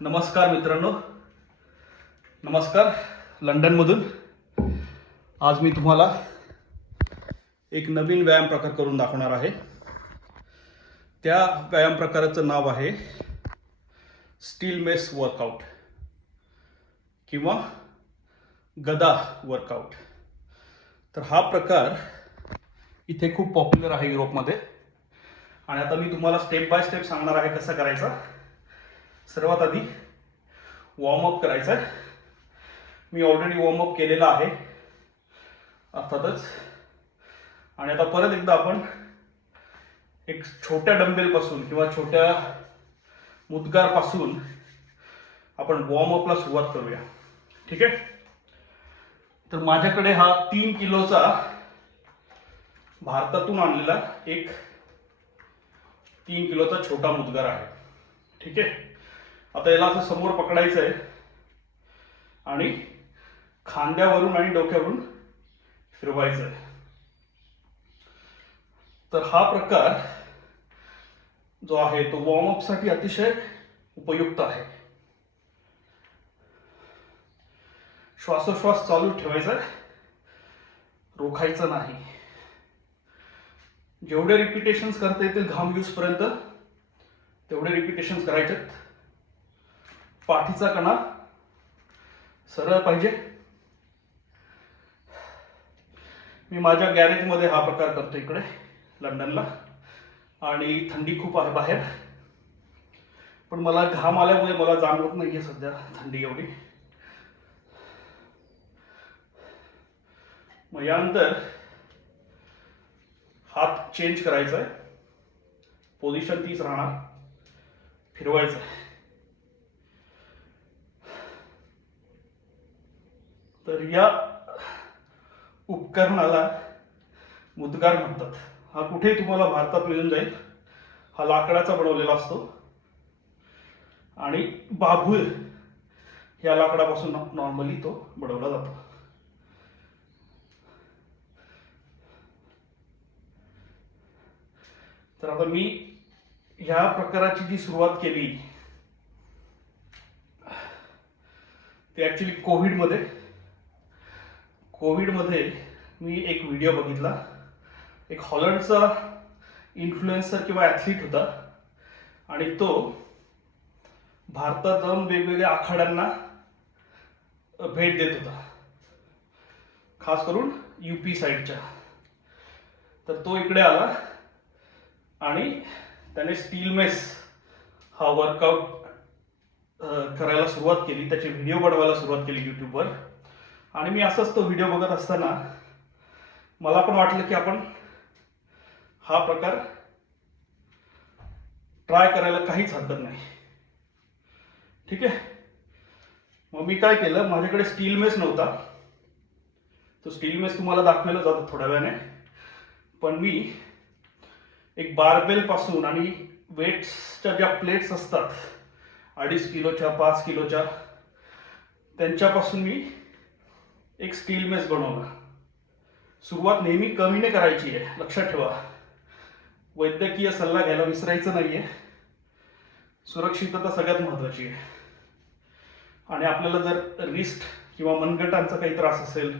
नमस्कार मित्रांनो, नमस्कार लंडनमधून. आज मी तुम्हाला एक नवीन व्यायाम प्रकार करून दाखवणार आहे. त्या व्यायाम प्रकाराचं नाव आहे स्टील मेस वर्कआउट किंवा गदा वर्कआउट. तर हा प्रकार इथे खूप पॉप्युलर आहे युरोपमध्ये. आणि आता मी तुम्हाला स्टेप बाय स्टेप सांगणार आहे कसा करायचा. सर्वात आधी वॉर्मअप करायचा आहे. मी ऑलरेडी वॉर्मअप केलेला आहे अर्थातच. आणि आता परत एकदा आपण एक छोट्या डंबेलपासून किंवा छोट्या मुद्गारपासून आपण वॉर्मअपला सुरुवात करूया. ठीक आहे. तर माझ्याकडे हा 3 किलोचा भारतातून आणलेला एक 3 किलोचा छोटा मुद्गार आहे. ठीक आहे. आता याला असं समोर पकडायचं आहे आणि खांद्यावरून आणि डोक्यावरून फिरवायचं आहे. तर हा प्रकार जो आहे तो वॉर्मअपसाठी अतिशय उपयुक्त आहे. श्वासोश्वास चालू ठेवायचा, रोखायचं नाही. जेवढे रिपिटेशन्स करता येतील घाम येऊसपर्यंत तेवढे रिपिटेशन्स करायचे. पाठीचा कणा सरळ पाहिजे. मी माझ्या गॅरेजमध्ये हा प्रकार करतो इकडे लंडनला. आणि थंडी खूप आहे बाहेर, पण मला घाम आल्यामुळे मला जाणवत नाहीये सध्या थंडी एवढी. मग यानंतर हात चेंज करायचा आहे, पोझिशन तीच राहणार, फिरवायचं आहे. तर या उपकरणाला मुद्गार म्हणतात. हा कुठेही तुम्हाला भारतात मिळून जाईल. हा लाकडाचा बनवलेला असतो आणि बाभूळ या लाकडापासून नॉर्मली तो बनवला जातो. तर आता मी ह्या प्रकाराची जी सुरुवात केली ती ऍक्च्युली कोविडमध्ये मी एक व्हिडिओ बघितला. एक हॉलंडचा इन्फ्लुएन्सर किंवा ॲथलीट होता आणि तो भारतात जाऊन वेगवेगळ्या आखाड्यांना भेट देत होता, खास करून यूपी साईडच्या. तर तो इकडे आला आणि त्याने स्टील मेस हा वर्कआउट करायला सुरुवात केली. त्याचे व्हिडिओ बनवायला सुरुवात केली यूट्यूबवर. आणि मी असंच तो व्हिडिओ बघत असताना मला पण वाटलं की आपण हा प्रकार ट्राय करायला काहीच हरकत नाही. ठीक आहे. मग मी काय केलं, माझ्याकडे स्टील मेस नव्हता. तो स्टील मेस तुम्हाला दाखवायला जातो थोड्या वेळाने. पण मी एक बारबेल पासून आणि वेट्सच्या ज्या प्लेट्स असतात 2.5 किलोच्या 5 किलोच्या, त्यांच्यापासून मी एक स्टील मेस बनवला. सुरुवात नेहमी कमीने करायची आहे, लक्षात ठेवा. वैद्यकीय सल्ला घ्यायला विसरायचं नाहीये. सुरक्षितता सगळ्यात महत्वाची आहे. आणि आपल्याला जर रिस्ट किंवा मनगटांचा काही त्रास असेल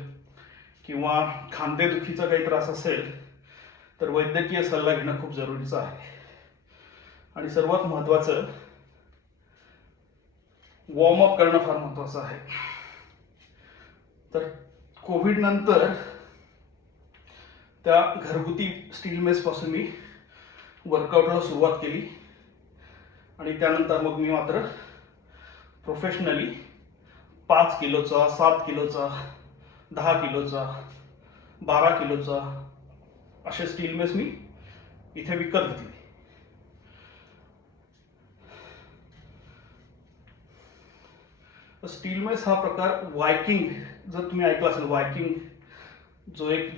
किंवा खांदेदुखीचा काही त्रास असेल तर वैद्यकीय सल्ला घेणं खूप जरुरीचं आहे. आणि सर्वात महत्वाचं वॉर्मअप करणं फार महत्वाचं आहे. तर कोविड नंतर त्या घरगुती स्टील मेस पासून मी वर्कआउटला सुरुवात केली. आणि त्यानंतर मग मी मात्र प्रोफेशनली 5 किलोचा 7 किलोचा 10 किलोचा 12 किलोचा असे स्टील मेस मी इथे विकत घेतले. स्टील मेस हा प्रकार वायकिंग, जर तुम्ही ऐकलं असेल, वायकिंग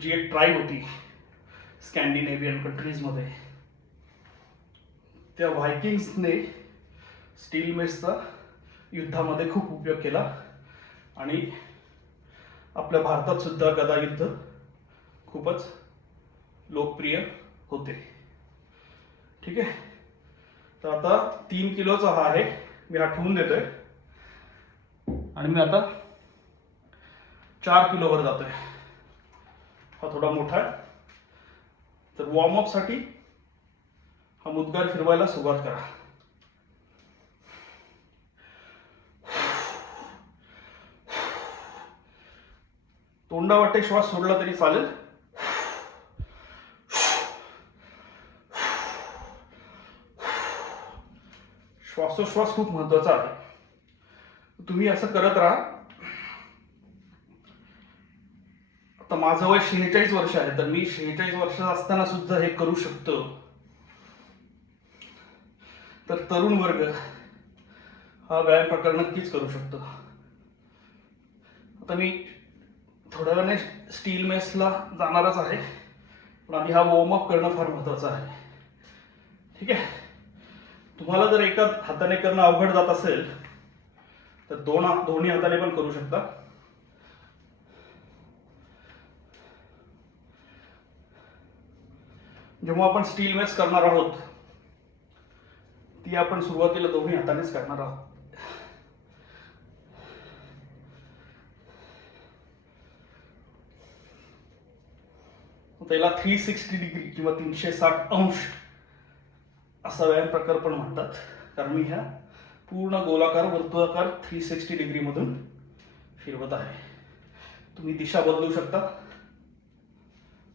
जी एक ट्राईब होती स्कॅन्डिनेव्हियन कंट्रीजमध्ये, त्या वायकिंग्सने स्टील मेसचा युद्धामध्ये खूप उपयोग केला. आणि आपल्या भारतात सुद्धा गदा युद्ध खूपच लोकप्रिय होते. ठीक आहे. तर आता 3 किलोचा हा आहे. मी हा ठेवून देतोय आणि मी आता 4 किलोवर जातोय. हा थोडा मोठा आहे. तर वॉर्मअप साठी हा मुदगार फिरवायला सुरुवात करा. तोंडावाटे श्वास सोडला तरी चालेल. श्वासोश्वास खूप महत्वाचा आहे. तुम्ही असं करत राहा. आता माझं वय 46 वर्ष आहे, तर मी 46 वर्षाचा असताना सुद्धा हे करू शकतो. तर तरुण वर्ग हा व्यायाम प्रकार नक्कीच करू शकतो. आता मी थोड्या वेळाने स्टील मेसला जाणारच आहे, पण आधी हा वॉर्मअप करणं फार महत्वाचं आहे. ठीक आहे. तुम्हाला जर एका हाताने करणं अवघड जात असेल तर दोन्ही हाताने पण करू शकता. जेव्हा आपण स्टील मेस करणार आहोत ती आपण सुरुवातीला दोन्ही हातानेच करणार आहोत. त्याला 360 डिग्री किंवा 360 अंश असा व्यायाम प्रकार पण म्हणतात, कारण मी ह्या पूर्ण गोलाकार वर्तुळाकार 360 डिग्री मधून फिरवत आहे. तुम्ही दिशा बदलू शकता.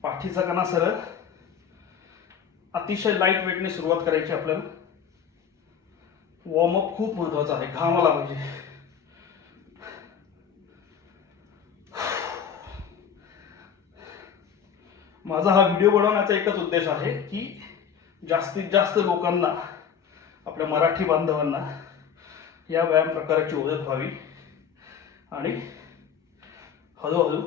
पाठीचा कणा सरळ. अतिशय लाईट वेटने सुरुवात करायची आपल्याला. वॉर्मअप खूप महत्वाचा आहे. घाम आला पाहिजे. माझा हा व्हिडिओ बनवण्याचा एकच उद्देश आहे की जास्तीत जास्त लोकांना, आपल्या मराठी बांधवांना या व्यायाम प्रकाराची ओळख व्हावी आणि हळूहळू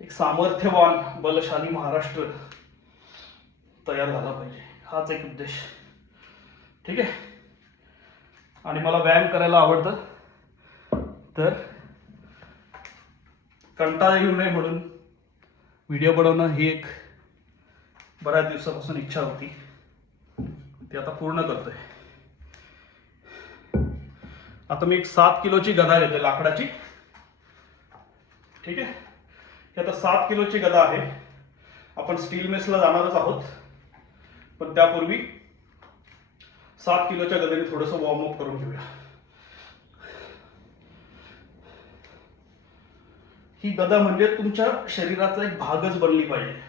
एक सामर्थ्यवान बलशाली महाराष्ट्र तयार झाला पाहिजे. हाच एक उद्देश. ठीक आहे. आणि मला व्यायाम करायला आवडतं, तर कंटाळा येऊ नये म्हणून व्हिडिओ बनवणं ही एक बऱ्याच दिवसापासून इच्छा होती. ती आता पूर्ण करतोय. आता मी एक 7 किलोची गदा घेतोय लाकडाची. ठीक आहे. ही आता 7 किलोची गदा आहे. आपण स्टील मेसला जाणारच आहोत, पण त्यापूर्वी 7 किलोच्या गदेने थोडंसं वॉर्मअप करून घेऊया. ही गदा म्हणजे तुमच्या शरीराचा एक भागच बनली पाहिजे.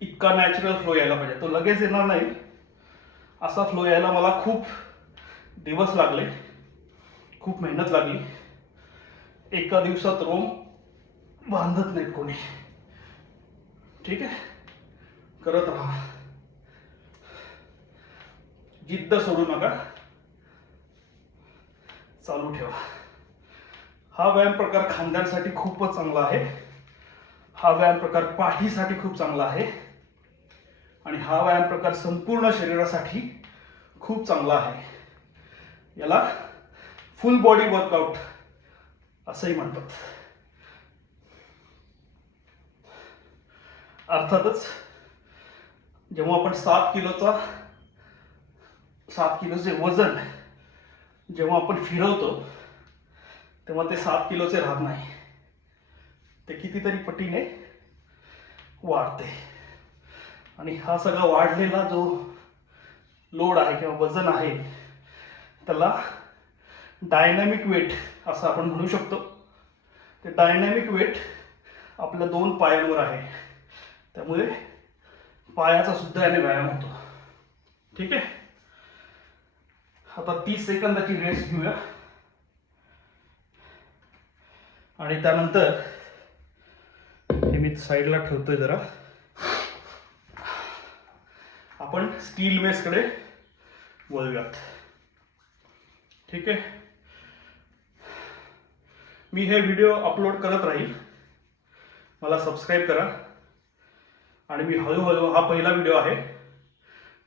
इतका नॅचरल फ्लो यायला पाहिजे. तो लगेच येणार नाही. असा फ्लो यायला मला खूप दिवस लागले, खूप मेहनत लागली. एका दिवसात रोम बांधत नाहीत कोणी. ठीक आहे. करत राहा. जिद्द सोडू नका. चालू ठेवा. हा व्यायाम प्रकार खांद्यांसाठी खूपच चांगला आहे. हा व्यायाम प्रकार पाठीसाठी खूप चांगला आहे. आणि हा व्यायाम प्रकार संपूर्ण शरीरासाठी खूप चांगला आहे. याला फुल बॉडी वर्कआउट असंही म्हणतात. अर्थातच जेव्हा आपण 7 किलोचे वजन जेव्हा आपण फिरवतो तेव्हा ते 7 किलोचे राहत नाही. ते कितीतरी पटीने वाढते. आणि हा सगळा वाढलेला जो लोड आहे किंवा वजन आहे त्याला डायनॅमिक वेट असं आपण म्हणू शकतो. ते डायनॅमिक वेट आपल्या 2 पायांवर आहे. त्यामुळे पायाचा सुद्धा याने व्यायाम होतो. ठीक आहे. आता 30 सेकंदाची रेस्ट घेऊया आणि त्यानंतर हे मी साईडला ठेवतोय जरा. आपण स्टील मेसकडे वळूयात. ठीक आहे. मी हे व्हिडिओ अपलोड करत राहील. मला सबस्क्राईब करा. आणि मी हळूहळू, हा पहिला व्हिडिओ आहे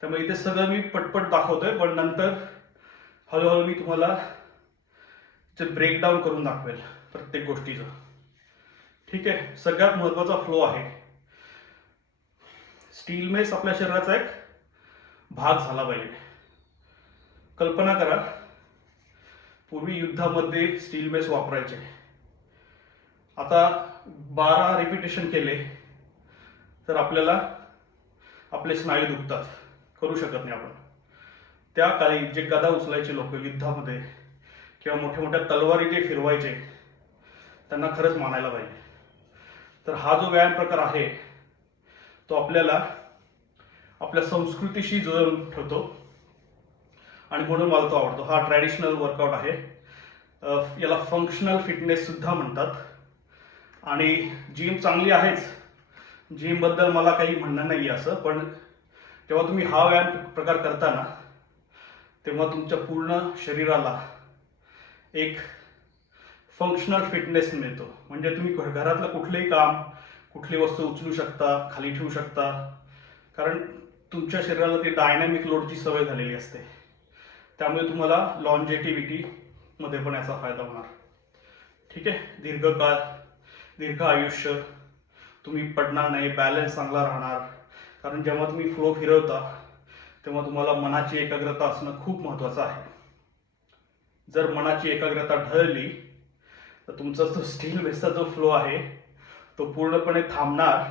त्यामुळे इथे सगळं मी पटपट दाखवतोय, पण नंतर हळूहळू मी तुम्हाला ब्रेकडाऊन करून दाखवेल प्रत्येक गोष्टीचं. ठीक आहे. सगळ्यात महत्वाचा फ्लो आहे. स्टील मेस आपल्या शरीराचा एक भाग झाला पाहिजे. कल्पना करा पूर्वी युद्धामध्ये स्टील मेस वापरायचे. आता 12 रिपिटेशन केले तर आपल्याला आपले स्नायू दुखतात, करू शकत नाही आपण. त्या काळी जे गदा उचलायचे लोक युद्धामध्ये किंवा मोठ्या मोठ्या तलवारी जे फिरवायचे त्यांना खरंच मानायला पाहिजे. तर हा जो व्यायाम प्रकार आहे तो आपल्याला आपल्या संस्कृतीशी जोडून ठेवतो आणि म्हणून मला तो आवडतो. हा ट्रॅडिशनल वर्कआउट आहे. याला फंक्शनल फिटनेस सुद्धा म्हणतात. आणि जिम चांगली आहेच, जिमबद्दल मला काही म्हणणं नाही आहे असं, पण जेव्हा तुम्ही हा व्यायाम प्रकार करता ना तेव्हा तुमच्या पूर्ण शरीराला एक फंक्शनल फिटनेस मिळतो. म्हणजे तुम्ही घरातलं कुठलंही काम, कुठली वस्तू उचलू शकता, खाली ठेवू शकता, कारण तुमच्या शरीराला ती डायनॅमिक लोडची सवय झालेली असते. त्यामुळे तुम्हाला लॉन्जेटिव्हिटीमध्ये पण याचा फायदा होणार. ठीक आहे. दीर्घ आयुष्य, तुम्ही पडणार नाही, बॅलन्स चांगला राहणार. कारण जेव्हा तुम्ही फ्लो फिरवता तेव्हा तुम्हाला मनाची एकाग्रता असणं खूप महत्त्वाचं आहे. जर मनाची एकाग्रता ढळली तर तुमचा जो स्टील मेसचा जो फ्लो आहे तो पूर्णपणे थांबणार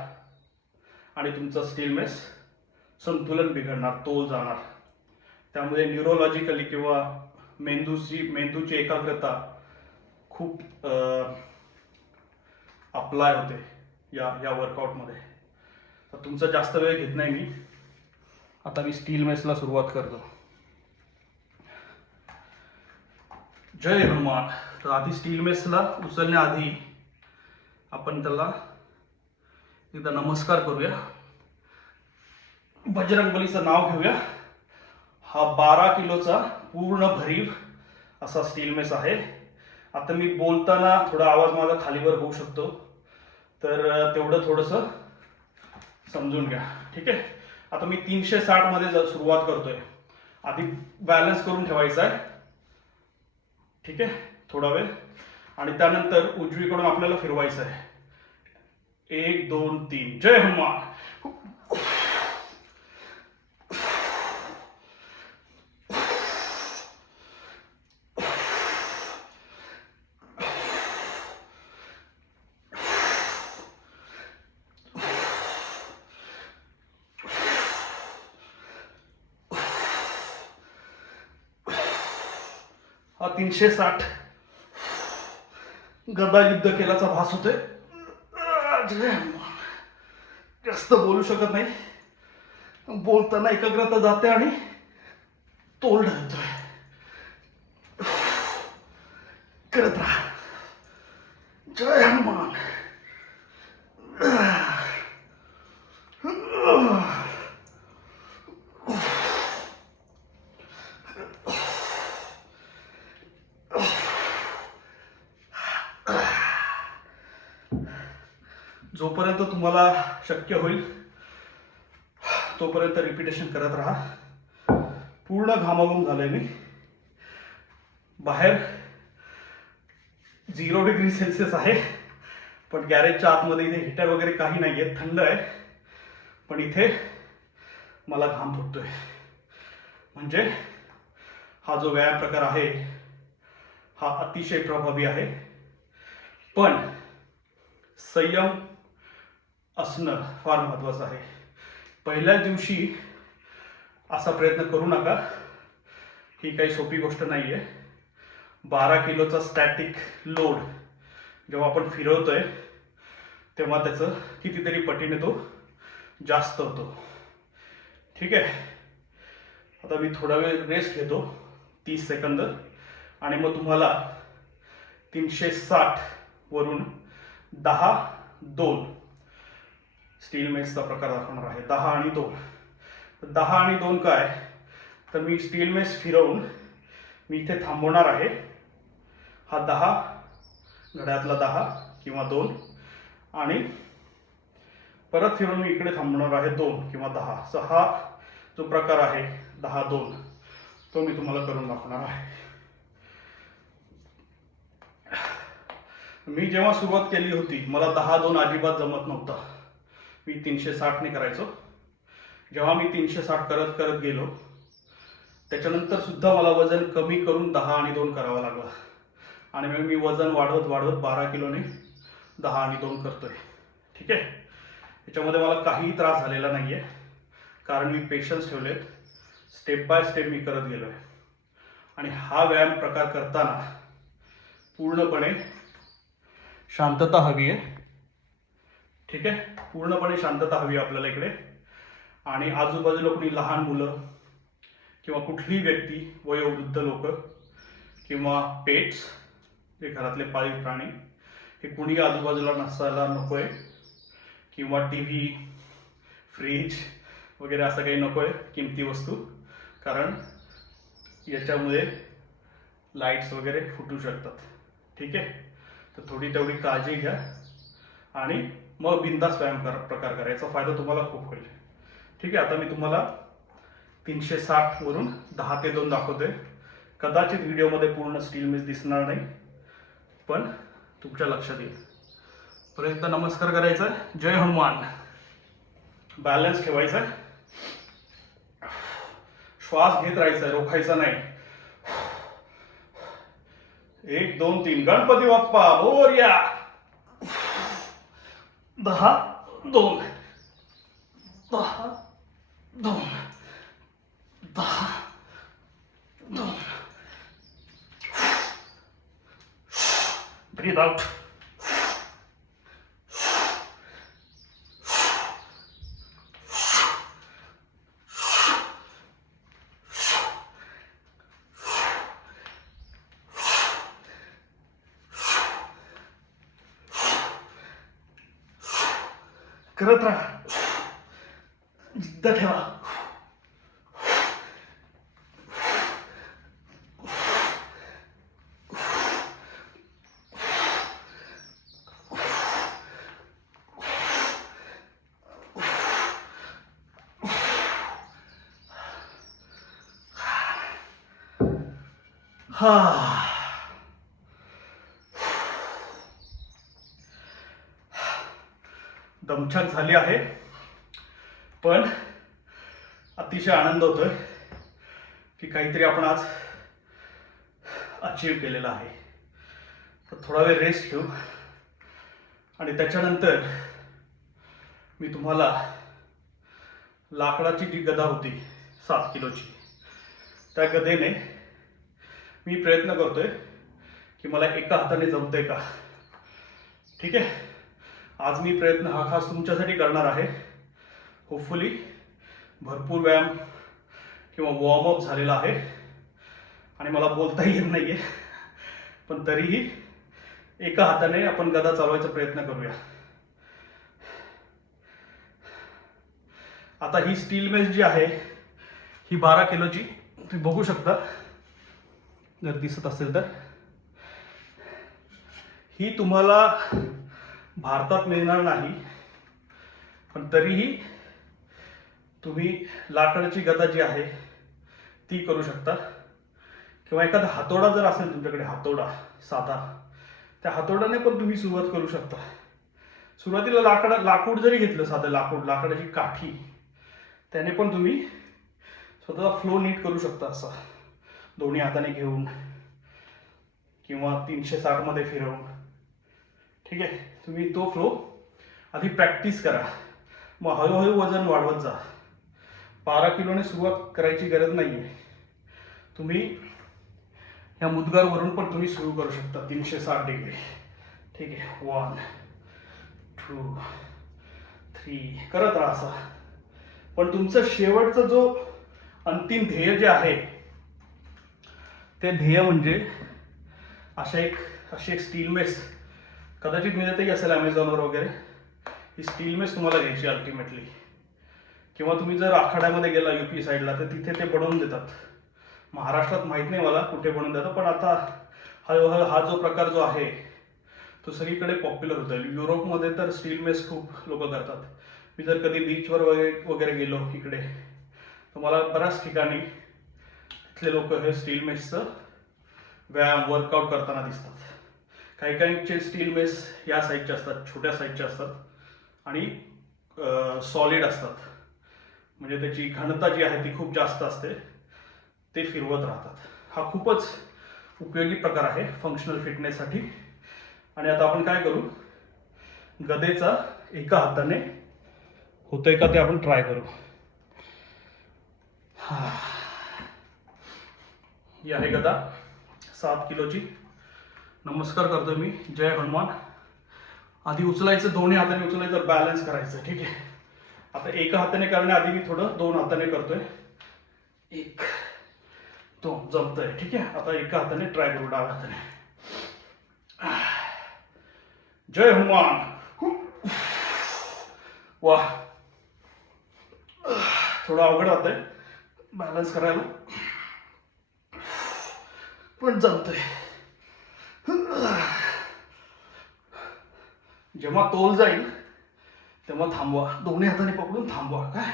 आणि तुमचा स्टील मेस संतुलन बिघडणार, तोल जाणार. त्यामुळे न्यूरोलॉजिकली किंवा मेंदूची एकाग्रता खूप अप्लाय होते या वर्कआउटमध्ये. तर तुमचा जास्त वेळ घेत नाही मी. आता मी स्टील मेसला सुरुवात करतो. जय हनुमान. तर आधी स्टील मेसला उचलण्याआधी आपण त्याला एकदा नमस्कार करूया, बजरंगबलीचं नाव घेऊया. हा 12 किलोचा पूर्ण भरीव असा स्टील मेस आहे. आता मी बोलताना थोडा आवाज माझा खालीवर होऊ शकतो, तर तेवढं थोडंसं समजून घ्या. ठीक आहे. आता मी 360 मध्ये सुरुवात करतोय. आधी बॅलन्स करून ठेवायचा आहे. ठीक आहे, थोडा वेळ. आणि त्यानंतर उजवीकडून आपल्याला फिरवायचं आहे. 1 2 3. जय हनुमान. हा 360 गदा युद्ध केल्याचा भास होतोय. जास्त बोलू शकत नाही, बोलताना एकाग्रता जाते आणि तोल ढळतोय. करत राहा. जय हनुमान. जोपर्यंत तुम्हाला शक्य होईल तोपर्यंत रिपिटेशन करत राहा. पूर्ण घामाघूम झालंय मी. बाहेर 0 डिग्री सेल्सिअस आहे, पण गॅरेजच्या आतमध्ये इथे हीटर वगैरे काही नाही आहे, थंड आहे. पण इथे मला घाम फुटतोय. म्हणजे हा जो व्यायाम प्रकार आहे हा अतिशय प्रभावी आहे. पण संयम असणं फार महत्त्वाचं आहे. पहिल्या दिवशी असा प्रयत्न करू नका. ही काही सोपी गोष्ट नाही आहे. 12 किलोचा स्टॅटिक लोड जेव्हा आपण फिरवतोय तेव्हा त्याचं कितीतरी पटीने तो जास्त होतो. ठीक आहे. आता मी थोडा वेळ रेस्ट घेतो, 30 सेकंद, आणि मग तुम्हाला 360 वरून 10 2 स्टील मेसचा प्रकार दाखवणार आहे. 10 आणि 2. 10 आणि 2 काय, तर मी स्टील मेस फिरवून मी इथे थांबवणार आहे. हा 10 घड्यातला 10 किंवा 2, आणि परत फिरून मी इकडे थांबवणार आहे 2 किंवा 10. सो हा जो प्रकार आहे 10 2 तो मी तुम्हाला करून दाखवणार आहे. मी जेव्हा सुरुवात केली होती मला 10 2 अजिबात जमत नव्हता. मी 360 ने करायचो. जेव्हा मी 360 करत करत गेलो त्याच्यानंतर सुद्धा मला वजन कमी करून 10 आणि 2 करावा लागला आणि मग मी वजन वाढवत वाढवत 12 किलोने 10 आणि 2 करतोय. ठीक आहे. याच्यामध्ये मला काहीही त्रास झालेला नाही आहे, कारण मी पेशन्स ठेवलेत. स्टेप बाय स्टेप मी करत गेलो आहे. आणि हा व्यायाम प्रकार करताना पूर्णपणे शांतता हवी आहे. ठीक आहे. पूर्णपणे शांतता हवी आपल्याला इकडे. आणि आजूबाजूला कोणी लहान मुलं किंवा कुठलीही व्यक्ती, वयोवृद्ध लोक किंवा पेट्स, जे घरातले पाळीव प्राणी, हे कुणी आजूबाजूला नसायला नको आहे. किंवा TV, फ्रीज वगैरे असं काही नको आहे किमती वस्तू, कारण याच्यामुळे लाईट्स वगैरे फुटू शकतात. ठीक आहे. तर थोडी तेवढी काळजी घ्या आणि मग बिनधास्त व्यायाम प्रकार करा. याचा फायदा तुम्हाला खूप होईल. ठीक आहे. आता मी तुम्हाला 360 वरून 10 ते 2 दाखवतोय. कदाचित व्हिडिओमध्ये पूर्ण स्टील मेस दिसणार नाही, पण तुमच्या लक्षात येईल. परत एकदा नमस्कार करायचा. जय हनुमान. बॅलन्स ठेवायचा. श्वास घेत राहायचा, रोखायचा नाही. 1 2 3 गणपती बाप्पा मोरया. 10 2 10 2 10 2. Breathe out. करत राहा. जिद्द ठेवा. दमछाक झाली आहे, पण अतिशय आनंद होतोय की काहीतरी आपण आज अचीव केलेलं आहे. तर थोडा वेळ रेस्ट घेऊ आणि त्याच्यानंतर मी तुम्हाला लाकडाची जी गदा होती 7 किलोची, त्या गदेने मी प्रयत्न करतोय की मला एका हाताने जमतंय का. ठीक आहे. आज मी प्रयत्न हा खास तुमच्यासाठी करणार आहे. होपफुली भरपूर व्यायाम किंवा वॉर्मअप झालेला आहे आणि मला बोलता येत नाही आहे, पण तरीही एका हाताने आपण गदा चालवायचा प्रयत्न करूया. आता ही स्टील मेस जी आहे ही 12 किलोची, तुम्ही बघू शकता जर दिसत असेल तर. ही तुम्हाला भारतात मिळणार नाही, पण तरीही तुम्ही लाकडाची गदा जी आहे ती करू शकता. किंवा एखादा हातोडा जर असेल तुमच्याकडे, हातोडा साधा, त्या हातोड्याने पण तुम्ही सुरुवात करू शकता. सुरुवातीला लाकूड जरी घेतलं, साधं लाकूड, लाकडाची काठी, त्याने पण तुम्ही स्वतःचा फ्लो नीट करू शकता. असा दोन्ही हाताने घेऊन किंवा 360 मध्ये फिरवून. ठीक आहे. तुम्ही तो फ्लो आधी प्रॅक्टिस करा, मग हळूहळू वजन वाढवत जा. 12 किलोने सुरुवात करायची गरज नाही आहे. तुम्ही या मुदगरवरून पण तुम्ही सुरू करू शकता 360 डिग्री. ठीक आहे. 1 2 3 करत राहा असा. पण तुमचं शेवटचं जो अंतिम ध्येय जे आहे, ते ध्येय म्हणजे अशी एक स्टील मेस कदाचित मिळतही असेल अमेझॉनवर वगैरे. ही स्टील मेस तुम्हाला घ्यायची अल्टिमेटली. किंवा तुम्ही जर आखाड्यामध्ये गेला UP साईडला तर तिथे ते बनवून देतात. महाराष्ट्रात माहीत नाही मला कुठे बनवून देतात, पण आता हळूहळू हा जो प्रकार जो आहे तो सगळीकडे पॉप्युलर होतो. युरोपमध्ये तर स्टील मेस खूप लोक करतात. मी जर कधी बीचवर वगैरे गेलो इकडे, तर मला बऱ्याच ठिकाणी तिथले लोक हे स्टील मेसचं व्यायाम वर्कआउट करताना दिसतात. काही काहींचे स्टील मेस या साईजचे असतात, छोट्या साईजचे असतात आणि सॉलिड असतात. म्हणजे त्याची घनता जी आहे ती खूप जास्त असते. ते फिरवत राहतात. हा खूपच उपयोगी प्रकार आहे फंक्शनल फिटनेससाठी. आणि आता आपण काय करू, गदेचा एका हाताने होतंय का ते आपण ट्राय करू. ही आहे गदा 7 किलोची. नमस्कार करतो मी. जय हनुमान. आधी उचलायचं, दोन्ही हाताने उचलायचं, बॅलन्स करायचं. ठीक आहे. आता एका हाताने करण्याआधी मी थोडं 2 हाताने करतोय. 1 2 जमतंय. ठीक आहे. आता एका हाताने ट्राय करू, डाव्या हाताने. जय हनुमान. वाह, थोडं अवघड होतंय बॅलन्स करायला, पण जमतंय. जेव्हा तोल जाईल तेव्हा थांबवा, दोन्ही हाताने पकडून थांबवा. काय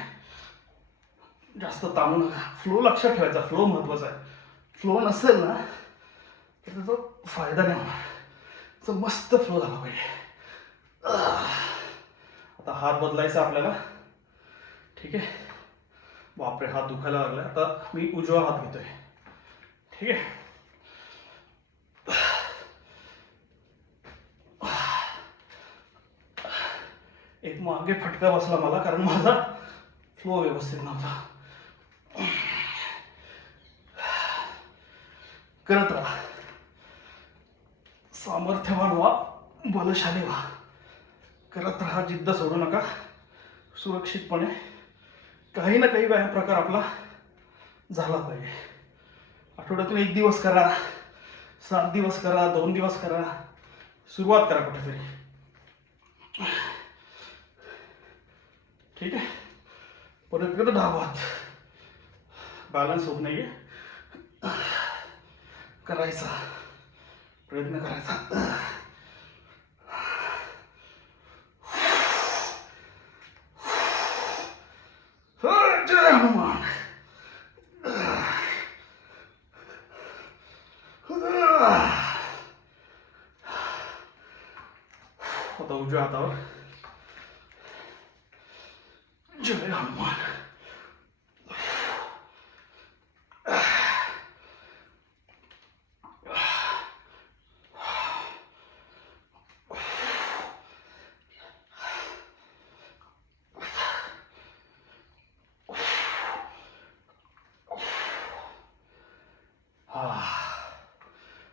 जास्त ताणू नका. फ्लो लक्षात ठेवायचा, फ्लो महत्वाचा आहे. फ्लो नसेल ना तर त्याचा फायदा नाही होणार. तर मस्त फ्लो झाला पाहिजे. आता हात बदलायचा आपल्याला. ठीक आहे. बापरे, हात दुखायला लागलाय. आता मी उजवा हात घेतोय. ठीक आहे. एक मागे फटका बसला मला, कारण माझा फ्लो व्यवस्थित नव्हता. करत राहा. सामर्थ्यवान व्हा, बलशाली व्हा. करत राहा, जिद्द सोडू नका. सुरक्षितपणे काही ना काही व्यायाम प्रकार आपला झाला पाहिजे. आठवड्यातून 1 दिवस करा, 7 दिवस करा, 2 दिवस करा. सुरुवात करा कुठेतरी. ठीक आहे. परत करत डावा हात. बॅलन्स होत नाहीये, करायचा प्रयत्न करायचा. जय हनुमान. आता उजव्या हातावर. जय हनुमान.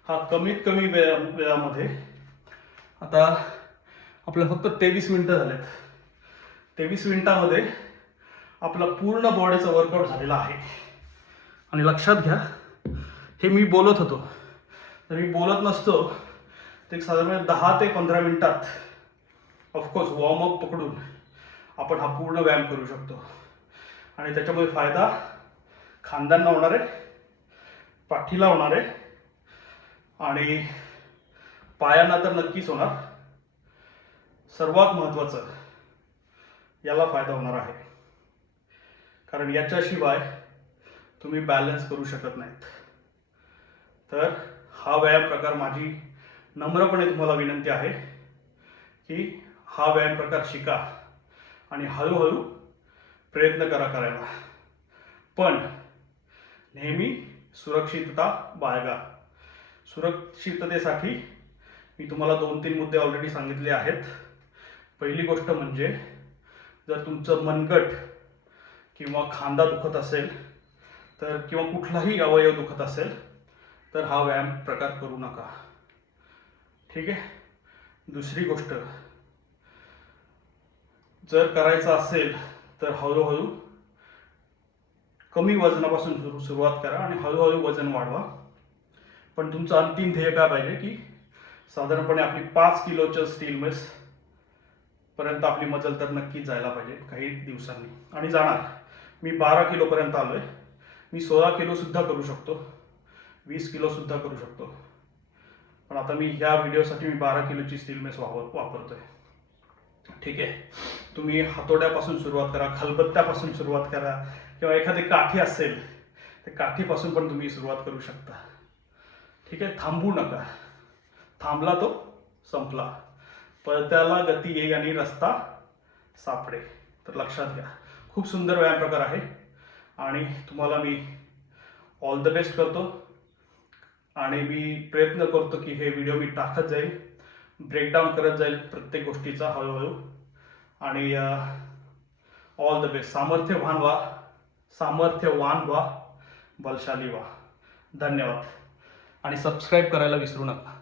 हा कमीत कमी वेळामध्ये. आता आपल्याला फक्त 23 मिनिटं झालेत. 23 मिनिटामध्ये आपला पूर्ण बॉडीचा वर्कआउट झालेला आहे. आणि लक्षात घ्या, हे मी बोलत होतो, तर मी बोलत नसतो ते साधारण 10 ते 15 मिनिटात ऑफकोर्स वॉर्मअप पकडून आपण हा पूर्ण व्यायाम करू शकतो. आणि त्याच्यामुळे फायदा खांद्यांना होणार आहे, पाठीला होणार आहे आणि पायांना तर नक्कीच होणार. सर्वात महत्त्वाचं, याला फायदा होणार आहे, कारण याच्याशिवाय तुम्ही बॅलन्स करू शकत नाहीत. तर हा व्यायाम प्रकार, माझी नम्रपणे तुम्हाला विनंती आहे की हा व्यायाम प्रकार शिका आणि हळूहळू प्रयत्न करा करायला. पण नेहमी सुरक्षितता बाळगा. सुरक्षिततेसाठी मी तुम्हाला 2-3 मुद्दे ऑलरेडी सांगितले आहेत. पहिली गोष्ट म्हणजे, जर तुमचं मनगट किंवा खांदा दुखत असेल तर, किंवा कुठलाही अवयव दुखत असेल तर हा व्यायाम प्रकार करू नका. ठीक आहे. दुसरी गोष्ट, जर करायचं असेल तर हळूहळू कमी वजनापासून सुरुवात करा आणि हळूहळू वजन वाढवा. पण तुमचं अंतिम ध्येय काय पाहिजे की साधारणपणे आपली 5 किलोच्या स्टील मेस पर्यंत आपली मजल तर नक्कीच जायला पाहिजे काही दिवसांनी, आणि जाणार. मी 12 किलोपर्यंत आलोय. मी 16 किलो सुद्धा करू शकतो, 20 किलो सुद्धा करू शकतो. पण आता मी ह्या व्हिडिओसाठी मी 12 किलोची स्टील मेस वापरतोय. ठीक आहे. तुम्ही हातोड्यापासून सुरुवात करा, खलबत्त्यापासून सुरुवात करा, किंवा एखादी काठी असेल तर काठीपासून पण तुम्ही सुरुवात करू शकता. ठीक आहे. थांबू नका. थांबला तो संपला. पळत्याला गती येई आणि रस्ता सापडे. तर लक्षात घ्या, खूप सुंदर व्यायाम प्रकार आहे आणि तुम्हाला मी ऑल द बेस्ट करतो आणि मी प्रयत्न करतो की हे व्हिडिओ मी टाकत जाईल, ब्रेकडाऊन करत जाईल प्रत्येक गोष्टीचा हळूहळू. आणि ऑल द बेस्ट. सामर्थ्यवान व्हा, बलशाली व्हा. धन्यवाद आणि सबस्क्राईब करायला विसरू नका.